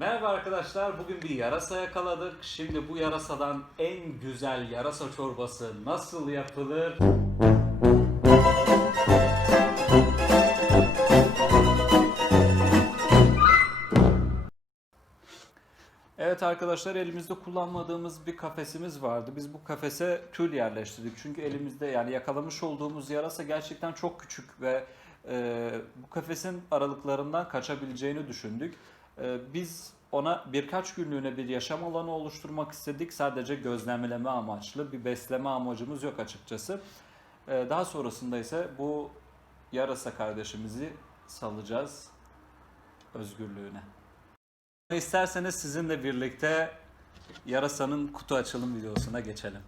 Merhaba arkadaşlar, bugün bir yarasa yakaladık. Şimdi bu yarasadan en güzel yarasa çorbası nasıl yapılır? Evet arkadaşlar elimizde kullanmadığımız bir kafesimiz vardı. Biz bu kafese tül yerleştirdik. Çünkü elimizde yani yakalamış olduğumuz yarasa gerçekten çok küçük ve e, bu kafesin aralıklarından kaçabileceğini düşündük. E, biz ona birkaç günlüğüne bir yaşam alanı oluşturmak istedik. Sadece gözlemleme amaçlı bir besleme amacımız yok açıkçası. E, daha sonrasında ise bu yarasa kardeşimizi salacağız özgürlüğüne. İsterseniz sizinle birlikte yarasanın kutu açılım videosuna geçelim.